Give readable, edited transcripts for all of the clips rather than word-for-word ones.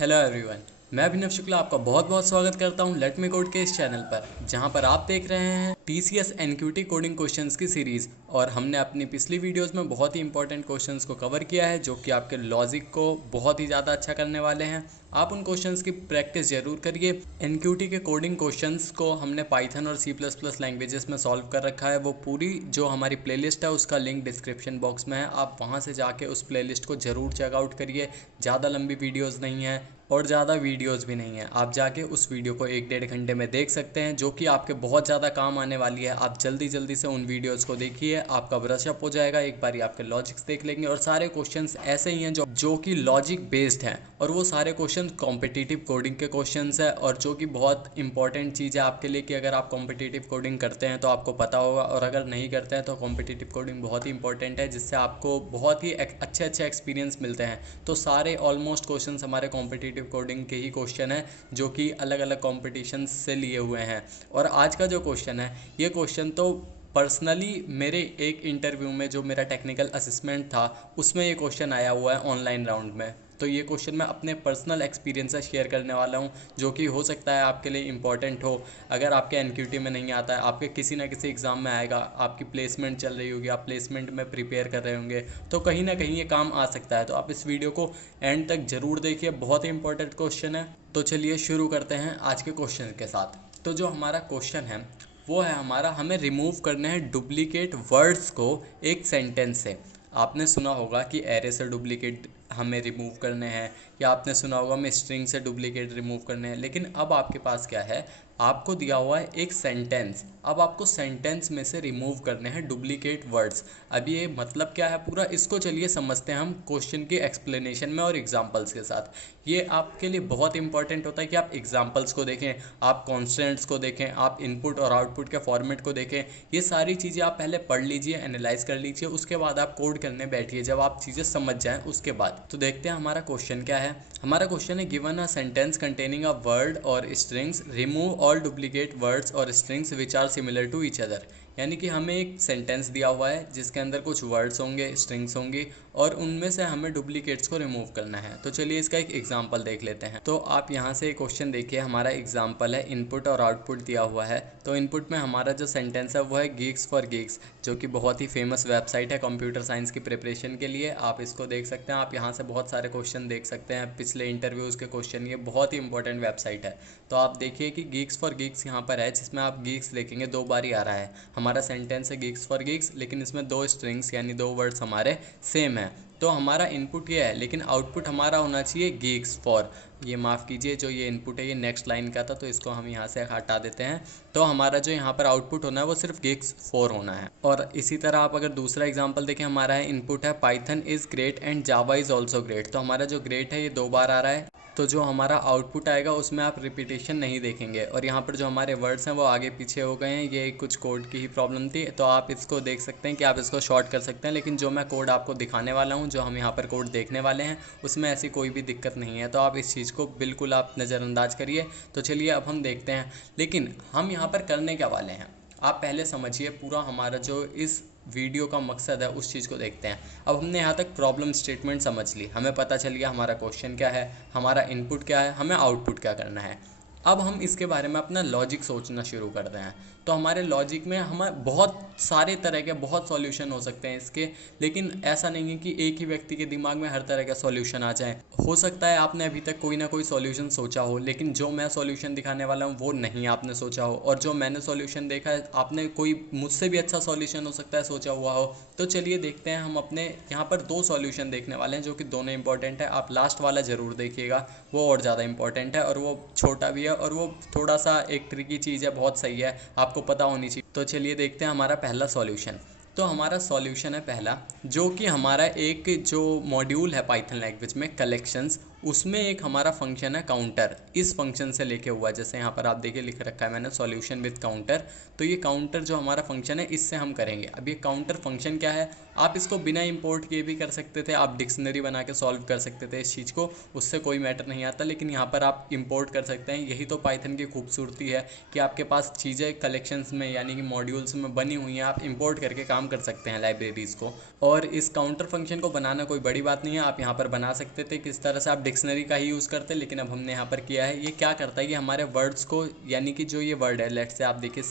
Hello everyone, मैं अभिनव शुक्ला आपका बहुत बहुत स्वागत करता हूं लेट मी कोड के इस चैनल पर, जहां पर आप देख रहे हैं TCS NQT कोडिंग क्वेश्चंस की सीरीज़। और हमने अपनी पिछली वीडियोस में बहुत ही इंपॉर्टेंट क्वेश्चंस को कवर किया है जो कि आपके लॉजिक को बहुत ही ज़्यादा अच्छा करने वाले हैं। आप उन क्वेश्चंस की प्रैक्टिस जरूर करिए। NQT के कोडिंग क्वेश्चंस को हमने पाइथन और C++ लैंग्वेजेस में सॉल्व कर रखा है। वो पूरी जो हमारी प्लेलिस्ट है उसका लिंक डिस्क्रिप्शन बॉक्स में है, आप वहाँ से जाके उस प्लेलिस्ट को ज़रूर चेकआउट करिए। ज़्यादा लंबी वीडियोज़ नहीं है और ज़्यादा वीडियोस भी नहीं है, आप जाके उस वीडियो को 1-1.5 घंटे में देख सकते हैं, जो कि आपके बहुत ज़्यादा काम आने वाली है। आप जल्दी जल्दी से उन वीडियोस को देखिए, आपका ब्रशअप हो जाएगा। एक बार आपके लॉजिक्स देख लेंगे और सारे क्वेश्चंस ऐसे ही हैं जो कि लॉजिक बेस्ड हैं, और वो सारे क्वेश्चन कॉम्पिटिटिव कोडिंग के क्वेश्चंस है। और जो कि बहुत इंपॉर्टेंट चीज़ है आपके लिए कि अगर आप कॉम्पिटिटिव कोडिंग करते हैं तो आपको पता होगा, और अगर नहीं करते हैं तो कॉम्पिटिटिव कोडिंग बहुत ही इंपॉर्टेंट है, जिससे आपको बहुत ही अच्छे अच्छे एक्सपीरियंस मिलते हैं। तो सारे ऑलमोस्ट क्वेश्चन हमारे कॉम्पिटिटिव कोडिंग के ही क्वेश्चन है, जो कि अलग अलग कॉम्पिटिशन से लिए हुए हैं। और आज का जो क्वेश्चन है, ये क्वेश्चन तो पर्सनली मेरे एक इंटरव्यू में जो मेरा टेक्निकल असेसमेंट था उसमें ये क्वेश्चन आया हुआ है ऑनलाइन राउंड में। तो ये क्वेश्चन मैं अपने पर्सनल एक्सपीरियंस से शेयर करने वाला हूँ, जो कि हो सकता है आपके लिए इंपॉर्टेंट हो। अगर आपके NQT में नहीं आता है, आपके किसी ना किसी एग्ज़ाम में आएगा, आपकी प्लेसमेंट चल रही होगी, आप प्लेसमेंट में प्रिपेयर कर रहे होंगे, तो कहीं ना कहीं ये काम आ सकता है। तो आप इस वीडियो को एंड तक ज़रूर देखिए, बहुत ही इंपॉर्टेंट क्वेश्चन है। तो चलिए शुरू करते हैं आज के क्वेश्चन के साथ। तो जो हमारा क्वेश्चन है वो है हमारा, हमें रिमूव करने हैं डुप्लीकेट वर्ड्स को एक सेंटेंस से। आपने सुना होगा कि एरे से डुप्लीकेट हमें रिमूव करने हैं, या आपने सुना होगा हमें स्ट्रिंग से डुप्लीकेट रिमूव करने हैं। लेकिन अब आपके पास क्या है, आपको दिया हुआ है एक सेंटेंस। अब आपको सेंटेंस में से रिमूव करने हैं डुप्लीकेट वर्ड्स। अब ये मतलब क्या है पूरा, इसको चलिए समझते हैं हम क्वेश्चन की एक्सप्लेनेशन में और एग्जांपल्स के साथ। ये आपके लिए बहुत इंपॉर्टेंट होता है कि आप एग्जांपल्स को देखें, आप कॉन्स्टेंट्स को देखें, आप इनपुट और आउटपुट के फॉर्मेट को देखें। ये सारी चीज़ें आप पहले पढ़ लीजिए, एनालाइज कर लीजिए, उसके बाद आप कोड करने बैठिए जब आप चीज़ें समझ जाएं उसके बाद। तो देखते हैं हमारा क्वेश्चन क्या है। हमारा क्वेश्चन है, given a sentence containing a word और strings, remove all duplicate words और strings which are similar to each other. यानी कि हमें एक सेंटेंस दिया हुआ है जिसके अंदर कुछ वर्ड्स होंगे, स्ट्रिंग्स होंगी, और उनमें से हमें डुप्लीकेट्स को रिमूव करना है। तो चलिए इसका एक एग्जांपल देख लेते हैं। तो आप यहाँ से क्वेश्चन देखिए, हमारा एग्जांपल है, इनपुट और आउटपुट दिया हुआ है। तो इनपुट में हमारा जो सेंटेंस है वो है गीक्स फॉर गीक्स, जो कि बहुत ही फेमस वेबसाइट है कंप्यूटर साइंस की प्रिपरेशन के लिए। आप इसको देख सकते हैं, आप यहाँ से बहुत सारे क्वेश्चन देख सकते हैं, पिछले इंटरव्यूज़ के क्वेश्चन। ये बहुत ही इंपॉर्टेंट वेबसाइट है। तो आप देखिए कि गीक्स फॉर गीक्स यहाँ पर है, जिसमें आप गीक्स देखेंगे 2 बार ही आ रहा है। हमारा सेंटेंस है गीक्स फॉर गीक्स, लेकिन इसमें 2 स्ट्रिंग्स यानी 2 वर्ड्स हमारे सेम है। तो हमारा इनपुट ये है, लेकिन आउटपुट हमारा होना चाहिए गीक्स फॉर। ये माफ़ कीजिए, जो ये इनपुट है ये नेक्स्ट लाइन का था, तो इसको हम यहाँ से हटा देते हैं। तो हमारा जो यहाँ पर आउटपुट होना है वो सिर्फ गीक्स फॉर होना है। और इसी तरह आप अगर दूसरा एग्जांपल देखें, हमारा है इनपुट है Python is great and Java is also great. तो हमारा जो ग्रेट है ये 2 बार आ रहा है। तो जो हमारा आउटपुट आएगा उसमें आप रिपीटेशन नहीं देखेंगे, और यहाँ पर जो हमारे वर्ड्स हैं वो आगे पीछे हो गए हैं। ये कुछ कोड की ही प्रॉब्लम थी, तो आप इसको देख सकते हैं कि आप इसको शॉर्ट कर सकते हैं। लेकिन जो मैं कोड आपको दिखाने वाला हूँ, जो हम यहाँ पर कोड देखने वाले हैं, उसमें ऐसी कोई भी दिक्कत नहीं है। तो आप इस चीज़ को बिल्कुल आप नज़रअंदाज करिए। तो चलिए अब हम देखते हैं, लेकिन हम यहाँ पर करने क्या वाले हैं आप पहले समझिए। पूरा हमारा जो इस वीडियो का मकसद है उस चीज़ को देखते हैं। अब हमने यहाँ तक प्रॉब्लम स्टेटमेंट समझ ली, हमें पता चल गया हमारा क्वेश्चन क्या है, हमारा इनपुट क्या है, हमें आउटपुट क्या करना है। अब हम इसके बारे में अपना लॉजिक सोचना शुरू करते हैं। तो हमारे लॉजिक में हमें बहुत सारे तरह के बहुत सॉल्यूशन हो सकते हैं इसके, लेकिन ऐसा नहीं है कि एक ही व्यक्ति के दिमाग में हर तरह का सॉल्यूशन आ जाए। हो सकता है आपने अभी तक कोई ना कोई सॉल्यूशन सोचा हो, लेकिन जो मैं सॉल्यूशन दिखाने वाला हूँ वो नहीं आपने सोचा हो, और जो मैंने सॉल्यूशन देखा है आपने कोई मुझसे भी अच्छा सॉल्यूशन हो सकता है सोचा हुआ हो। तो चलिए देखते हैं, हम अपने यहाँ पर 2 सॉल्यूशन देखने वाले हैं, जो कि दोनों इंपॉर्टेंट है। आप लास्ट वाला ज़रूर देखिएगा, वो और ज़्यादा इंपॉर्टेंट है, और वो छोटा भी है, और वो थोड़ा सा एक ट्रिकी चीज़ है, बहुत सही है, आपको पता होनी चाहिए। तो चलिए देखते हैं हमारा पहला सॉल्यूशन। तो हमारा सॉल्यूशन है पहला, जो कि हमारा एक जो मॉड्यूल है पाइथन लैंग्वेज में कलेक्शंस, उसमें एक हमारा फंक्शन है काउंटर। इस फंक्शन से लेके हुआ है, जैसे यहाँ पर आप देखिए लिख रखा है मैंने सॉल्यूशन विद काउंटर। तो ये काउंटर जो हमारा फंक्शन है इससे हम करेंगे। अब ये काउंटर फंक्शन क्या है आप इसको बिना इंपोर्ट किए भी कर सकते थे, आप डिक्शनरी बना के सॉल्व कर सकते थे इस चीज़ को, उससे कोई मैटर नहीं आता। लेकिन यहाँ पर आप इंपोर्ट कर सकते हैं। यही तो पाइथन की खूबसूरती है कि आपके पास चीज़ें कलेक्शंस में यानी कि मॉड्यूल्स में बनी हुई हैं, आप इंपोर्ट करके काम कर सकते हैं लाइब्रेरीज़ को। और इस काउंटर फंक्शन को बनाना कोई बड़ी बात नहीं है, आप यहाँ पर बना सकते थे किस तरह से आप डिक्शनरी का ही यूज़ करते, लेकिन अब हमने यहाँ पर किया है। ये क्या करता है, ये हमारे वर्ड्स को, यानी कि जो ये वर्ड है, लेट्स से आप देखिए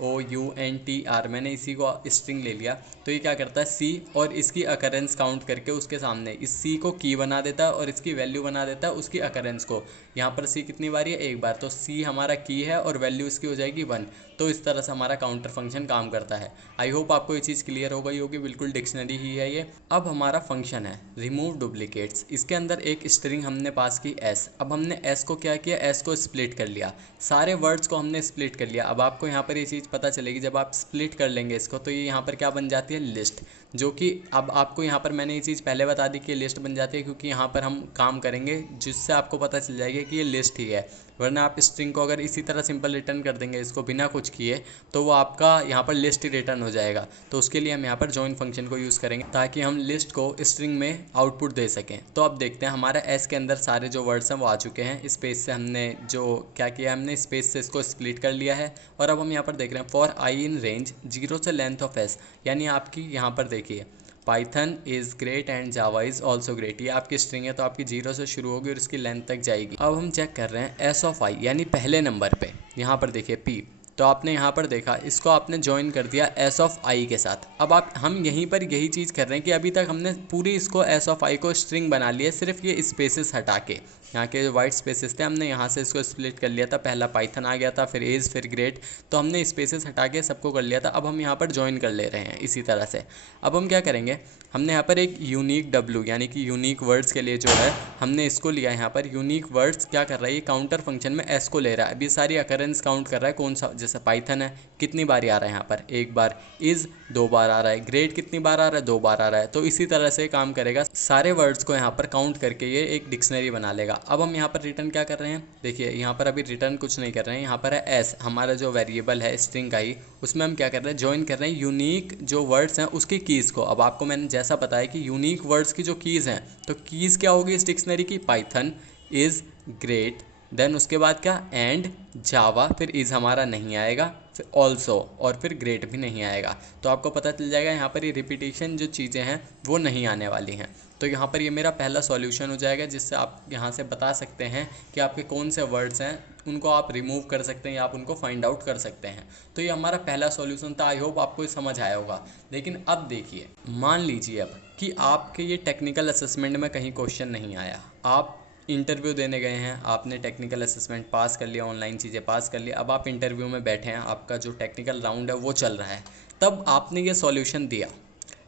COUNTR, मैंने इसी को स्ट्रिंग ले लिया, तो ये क्या करता है सी और इसकी अकरेंस काउंट करके उसके सामने इस सी को की बना देता है और इसकी वैल्यू बना देता है उसकी अकरेंस को। यहाँ पर सी कितनी बारी है, एक बार, तो सी हमारा की है और वैल्यू इसकी हो जाएगी 1। तो इस तरह से हमारा काउंटर फंक्शन काम करता है। आई होप आपको ये चीज़ क्लियर हो गई होगी, बिल्कुल डिक्शनरी ही है ये। अब हमारा फंक्शन है रिमूव डुप्लीकेट्स। इसके अंदर एक स्ट्रिंग हमने पास की एस। अब हमने एस को क्या किया, एस को स्प्लिट कर लिया, सारे वर्ड्स को हमने स्प्लिट कर लिया। अब आपको यहाँ पर ये चीज़ पता चलेगी, जब आप स्प्लिट कर लेंगे इसको तो ये यहाँ पर क्या बन जाती है, लिस्ट। जो कि अब आपको यहाँ पर मैंने ये चीज़ पहले बता दी कि लिस्ट बन जाती है, क्योंकि यहाँ पर हम काम करेंगे जिससे आपको पता चल जाएगा कि ये लिस्ट ही है। वरना आप स्ट्रिंग को अगर इसी तरह सिंपल रिटर्न कर देंगे इसको बिना कुछ किए, तो वो आपका यहाँ पर लिस्ट ही रिटर्न हो जाएगा। तो उसके लिए हम यहाँ पर जॉइन फंक्शन को यूज़ करेंगे ताकि हम लिस्ट को स्ट्रिंग में आउटपुट दे सकें। तो अब देखते हैं हमारा एस के अंदर सारे जो वर्ड्स हैं वो आ चुके हैं। स्पेस से हमने जो क्या किया, हमने स्पेस से इसको स्प्लिट कर लिया है। और अब हम यहाँ पर देख रहे हैं फॉर आई इन रेंज 0 से लेंथ ऑफ एस, यानी आपकी यहाँ पर देखिए Python is great and Java is also great, ये आपकी स्ट्रिंग है तो आपकी 0 से शुरू होगी और इसकी लेंथ तक जाएगी। अब हम चेक कर रहे हैं एस ऑफ आई, यानी पहले नंबर पे यहाँ पर देखिए पी, तो आपने यहाँ पर देखा इसको आपने ज्वाइन कर दिया एस ऑफ आई के साथ। अब हम यहीं पर यही चीज़ कर रहे हैं कि अभी तक हमने पूरी इसको एस ऑफ आई को स्ट्रिंग बना लिया, सिर्फ ये स्पेसेस हटा के, यहाँ के जो वाइट स्पेसेस थे हमने यहाँ से इसको स्प्लिट कर लिया था। पहला पाइथन आ गया था, फिर एज, फिर ग्रेट, तो हमने स्पेसेस हटा के सबको कर लिया था। अब हम यहाँ पर ज्वाइन कर ले रहे हैं इसी तरह से। अब हम क्या करेंगे, हमने यहाँ पर एक यूनिक डब्ल्यू यानी कि यूनिक वर्ड्स के लिए जो है हमने इसको लिया। यहाँ पर यूनिक वर्ड्स क्या कर रहा है, ये काउंटर फंक्शन में एस को ले रहा है। अब ये सारी अकरेंस काउंट कर रहा है, कौन सा, जैसे पाइथन है कितनी बारी आ रहा है, यहाँ पर 1 बार, इज़ 2 बार आ रहा है, ग्रेट कितनी बार आ रहा है, 2 बार आ रहा है। तो इसी तरह से काम करेगा, सारे वर्ड्स को यहाँ पर काउंट करके ये एक डिक्शनरी बना लेगा। अब हम यहाँ पर रिटर्न क्या कर रहे हैं, देखिए यहाँ पर अभी रिटर्न कुछ नहीं कर रहे हैं, यहाँ पर है एस, हमारा जो वेरिएबल है स्ट्रिंग का ही, उसमें हम क्या कर रहे हैं, ज्वाइन कर रहे हैं यूनिक जो वर्ड्स हैं उसकी कीज़ को। अब आपको मैंने जैसा बताया कि यूनिक वर्ड्स की जो कीज़ हैं, तो कीज़ क्या होगी इस डिक्शनरी की, पाइथन इज़ ग्रेट, देन उसके बाद क्या, एंड जावा, फिर इज़ हमारा नहीं आएगा, फिर ऑल्सो, और फिर ग्रेट भी नहीं आएगा। तो आपको पता चल जाएगा यहाँ पर ये रिपीटिशन जो चीज़ें हैं वो नहीं आने वाली हैं। तो यहाँ पर ये मेरा पहला सॉल्यूशन हो जाएगा, जिससे आप यहाँ से बता सकते हैं कि आपके कौन से वर्ड्स हैं, उनको आप रिमूव कर सकते हैं या आप उनको फाइंड आउट कर सकते हैं। तो ये हमारा पहला सॉल्यूशन था। आई होप आपको ये समझ आया होगा। लेकिन अब देखिए, मान लीजिए अब कि आपके ये टेक्निकल असेसमेंट में कहीं क्वेश्चन नहीं आया, आप इंटरव्यू देने गए हैं, आपने टेक्निकल असेसमेंट पास कर लिया, ऑनलाइन चीज़ें पास कर लिया, अब आप इंटरव्यू में बैठे हैं, आपका जो टेक्निकल राउंड है वो चल रहा है, तब आपने ये सॉल्यूशन दिया,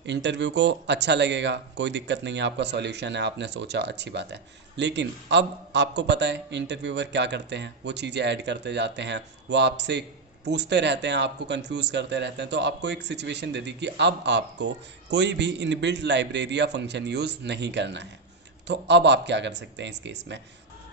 इंटरव्यू को अच्छा लगेगा, कोई दिक्कत नहीं है, आपका सॉल्यूशन है, आपने सोचा अच्छी बात है। लेकिन अब आपको पता है इंटरव्यूअर क्या करते हैं, वो चीज़ें ऐड करते जाते हैं, वो आपसे पूछते रहते हैं, आपको कंफ्यूज करते रहते हैं। तो आपको एक सिचुएशन दे दी कि अब आपको कोई भी इनबिल्ट लाइब्रेरी या फंक्शन यूज़ नहीं करना है। तो अब आप क्या कर सकते हैं इस केस में,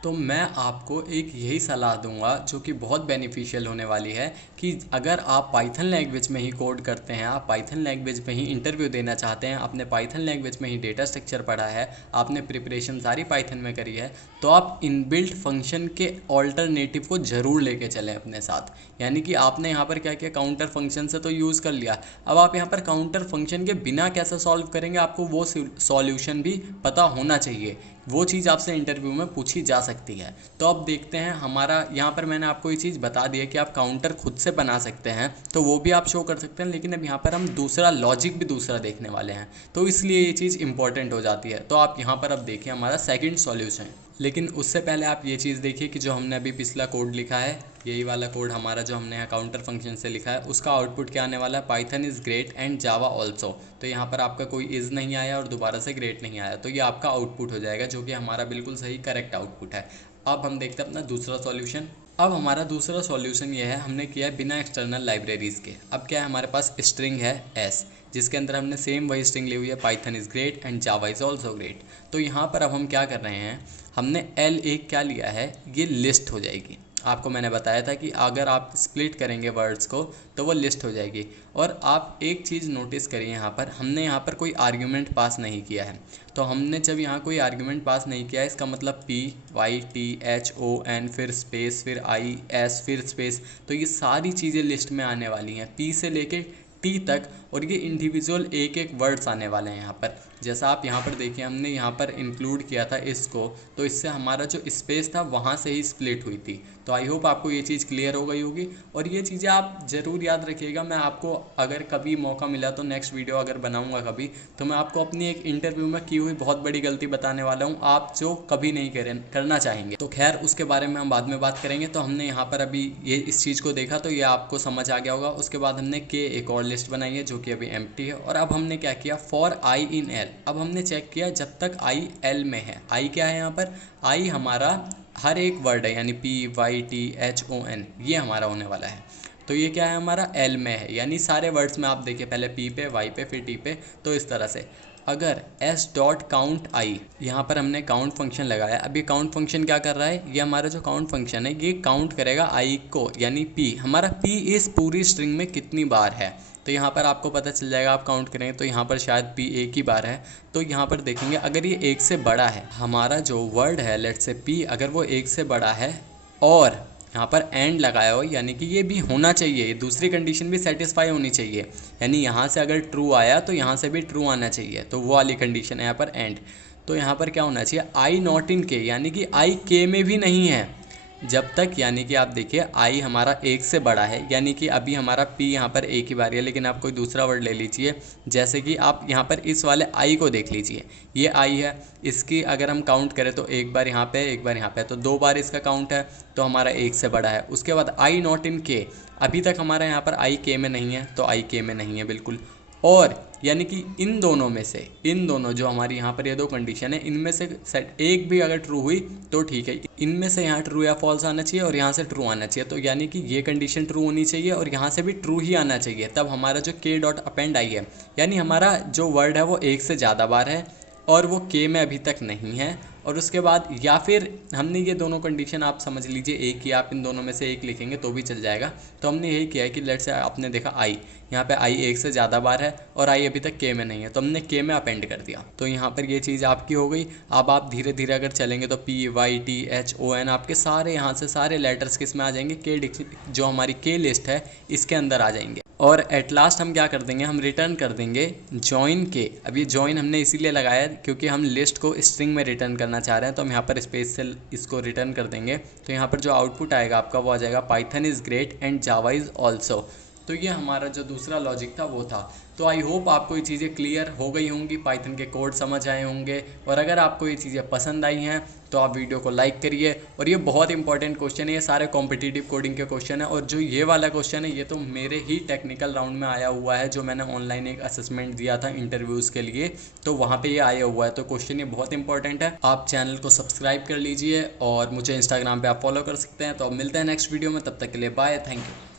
तो मैं आपको एक यही सलाह दूंगा जो कि बहुत बेनिफिशियल होने वाली है कि अगर आप पाइथन लैंग्वेज में ही कोड करते हैं, आप पाइथन लैंग्वेज में ही इंटरव्यू देना चाहते हैं, आपने पाइथन लैंग्वेज में ही डेटा स्ट्रक्चर पढ़ा है, आपने प्रिपरेशन सारी पाइथन में करी है, तो आप इनबिल्ट फंक्शन के ऑल्टरनेटिव को ज़रूर लेके चलें अपने साथ। यानी कि आपने यहाँ पर क्या किया, काउंटर फंक्शन से तो यूज़ कर लिया, अब आप यहाँ पर काउंटर फंक्शन के बिना कैसे सॉल्व करेंगे, आपको वो सॉल्यूशन भी पता होना चाहिए। वो चीज़ आपसे इंटरव्यू में पूछी जा सकती है। तो अब देखते हैं, हमारा यहाँ पर मैंने आपको ये चीज़ बता दी है कि आप काउंटर खुद से बना सकते हैं, तो वो भी आप शो कर सकते हैं। लेकिन अब यहाँ पर हम दूसरा लॉजिक भी दूसरा देखने वाले हैं, तो इसलिए ये चीज़ इंपॉर्टेंट हो जाती है। तो आप यहाँ पर अब देखिए हमारा सेकंड सॉल्यूशन। लेकिन उससे पहले आप ये चीज़ देखिए कि जो हमने अभी पिछला कोड लिखा है, यही वाला कोड हमारा जो हमने यहाँ काउंटर फंक्शन से लिखा है, उसका आउटपुट क्या आने वाला है, Python is great and Java also. तो यहाँ पर आपका कोई इज़ नहीं आया और दोबारा से ग्रेट नहीं आया, तो ये आपका आउटपुट हो जाएगा, जो कि हमारा बिल्कुल सही करेक्ट आउटपुट है। अब हम देखते हैं अपना दूसरा सॉल्यूशन। अब हमारा दूसरा सॉल्यूशन ये है, हमने किया है बिना एक्सटर्नल लाइब्रेरीज़ के। अब क्या है, हमारे पास स्ट्रिंग है एस, जिसके अंदर हमने सेम वही स्ट्रिंग ली हुई है, Python is great and Java is also great. तो यहाँ पर अब हम क्या कर रहे हैं, हमने L1 क्या लिया है, ये लिस्ट हो जाएगी। आपको मैंने बताया था कि अगर आप स्प्लिट करेंगे वर्ड्स को तो वो लिस्ट हो जाएगी। और आप एक चीज़ नोटिस करिए, यहाँ पर हमने यहाँ पर कोई आर्ग्यूमेंट पास नहीं किया है। तो हमने जब यहाँ कोई आर्ग्यूमेंट पास नहीं किया है, इसका मतलब PYTHON फिर स्पेस फिर IS फिर स्पेस, तो ये सारी चीज़ें लिस्ट में आने वाली हैं P से लेके T तक, और ये इंडिविजुअल एक एक वर्ड्स आने वाले हैं यहाँ पर। जैसा आप यहाँ पर देखिए, हमने यहाँ पर इंक्लूड किया था इसको, तो इससे हमारा जो स्पेस था वहाँ से ही स्प्लिट हुई थी। तो आई होप आपको ये चीज़ क्लियर हो गई होगी, और ये चीज़ें आप ज़रूर याद रखिएगा। मैं आपको अगर कभी मौका मिला तो नेक्स्ट वीडियो अगर बनाऊँगा कभी, तो मैं आपको अपनी एक इंटरव्यू में की हुई बहुत बड़ी गलती बताने वाला हूँ, आप जो कभी नहीं करना चाहेंगे। तो खैर उसके बारे में हम बाद में बात करेंगे। तो हमने यहाँ पर अभी ये इस चीज़ को देखा, तो ये आपको समझ आ गया होगा। उसके बाद हमने के एक और लिस्ट बनाई है जो कि अभी एम्प्टी है। और अब हमने क्या किया, फॉर आई इन एल, अब हमने चेक किया जब तक आई एल में है। आई क्या है यहाँ पर, आई हमारा हर एक वर्ड है, यानी PYTHON ये हमारा होने वाला है। तो ये क्या है, हमारा एल में है, यानी सारे वर्ड्स में आप देखिए, पहले P पे, Y पे, फिर T पे, तो इस तरह से। अगर s.count_i, यहाँ पर हमने काउंट फंक्शन लगाया। अब ये काउंट फंक्शन क्या कर रहा है, ये हमारा जो काउंट फंक्शन है ये काउंट करेगा i को, यानी P, हमारा P इस पूरी स्ट्रिंग में कितनी बार है। तो यहाँ पर आपको पता चल जाएगा, आप काउंट करेंगे तो यहाँ पर शायद P एक ही बार है। तो यहाँ पर देखेंगे अगर ये एक से बड़ा है, हमारा जो वर्ड है लेट्स से P, अगर वो एक से बड़ा है और यहाँ पर एंड लगाया हो, यानी कि ये भी होना चाहिए, दूसरी कंडीशन भी सेटिस्फाई होनी चाहिए, यानी यहाँ से अगर ट्रू आया तो यहाँ से भी ट्रू आना चाहिए, तो वो वाली कंडीशन है यहाँ पर एंड। तो यहाँ पर क्या होना चाहिए, आई नॉट इन के, यानी कि आई के में भी नहीं है जब तक, यानी कि आप देखिए आई हमारा एक से बड़ा है, यानी कि अभी हमारा P यहाँ पर एक ही बार है। लेकिन आप कोई दूसरा वर्ड ले लीजिए, जैसे कि आप यहाँ पर इस वाले आई को देख लीजिए, ये आई है, इसकी अगर हम काउंट करें तो एक बार यहाँ पे, एक बार यहाँ पे, तो 2 बार इसका काउंट है, तो हमारा एक से बड़ा है। उसके बाद आई नॉट इन के, अभी तक हमारा यहाँ पर आई के में नहीं है, तो आई के में नहीं है बिल्कुल। और यानी कि इन दोनों में से, इन दोनों जो हमारी यहाँ पर ये 2 कंडीशन है, इनमें से सेट एक भी अगर ट्रू हुई तो ठीक है, इनमें से यहाँ ट्रू या फॉल्स आना चाहिए और यहाँ से ट्रू आना चाहिए। तो यानी कि ये कंडीशन ट्रू होनी चाहिए और यहाँ से भी ट्रू ही आना चाहिए, तब हमारा जो के डॉट अपेंड आई है, यानी हमारा जो वर्ड है वो एक से ज़्यादा बार है और वो के में अभी तक नहीं है। और उसके बाद या फिर हमने ये दोनों कंडीशन, आप समझ लीजिए एक ही, आप इन दोनों में से एक लिखेंगे तो भी चल जाएगा। तो हमने यही किया है कि लेट्स से आपने देखा आई, यहाँ पे आई एक से ज़्यादा बार है और आई अभी तक के में नहीं है, तो हमने के में अपेंड कर दिया। तो यहाँ पर ये चीज़ आपकी हो गई। अब आप धीरे धीरे अगर चलेंगे तो PYTHON आपके सारे यहाँ से सारे लेटर्स किस में आ जाएंगे, के जो हमारी के लिस्ट है इसके अंदर आ जाएंगे। और एट लास्ट हम क्या कर देंगे, हम रिटर्न कर देंगे जॉइन के। अब ये जॉइन हमने इसीलिए लगाया है क्योंकि हम लिस्ट को स्ट्रिंग में रिटर्न करना चाह रहे हैं, तो हम यहाँ पर स्पेस से इसको रिटर्न कर देंगे। तो यहाँ पर जो आउटपुट आएगा आपका वो आ जाएगा Python is great and Java is also. तो ये हमारा जो दूसरा लॉजिक था वो था। तो आई होप आपको ये चीज़ें क्लियर हो गई होंगी, पाइथन के कोड समझ आए होंगे। और अगर आपको ये चीज़ें पसंद आई हैं तो आप वीडियो को लाइक करिए। और ये बहुत इंपॉर्टेंट क्वेश्चन है, ये सारे कॉम्पिटिटिव कोडिंग के क्वेश्चन है। और जो ये वाला क्वेश्चन है ये तो मेरे ही टेक्निकल राउंड में आया हुआ है, जो मैंने ऑनलाइन एक असेसमेंट दिया था इंटरव्यूज़ के लिए, तो वहाँ पर ये आया हुआ है। तो क्वेश्चन ये बहुत इंपॉर्टेंट है। आप चैनल को सब्सक्राइब कर लीजिए और मुझे इंस्टाग्राम पर आप फॉलो कर सकते हैं। तो अब मिलते हैं नेक्स्ट वीडियो में, तब तक के लिए बाय, थैंक यू।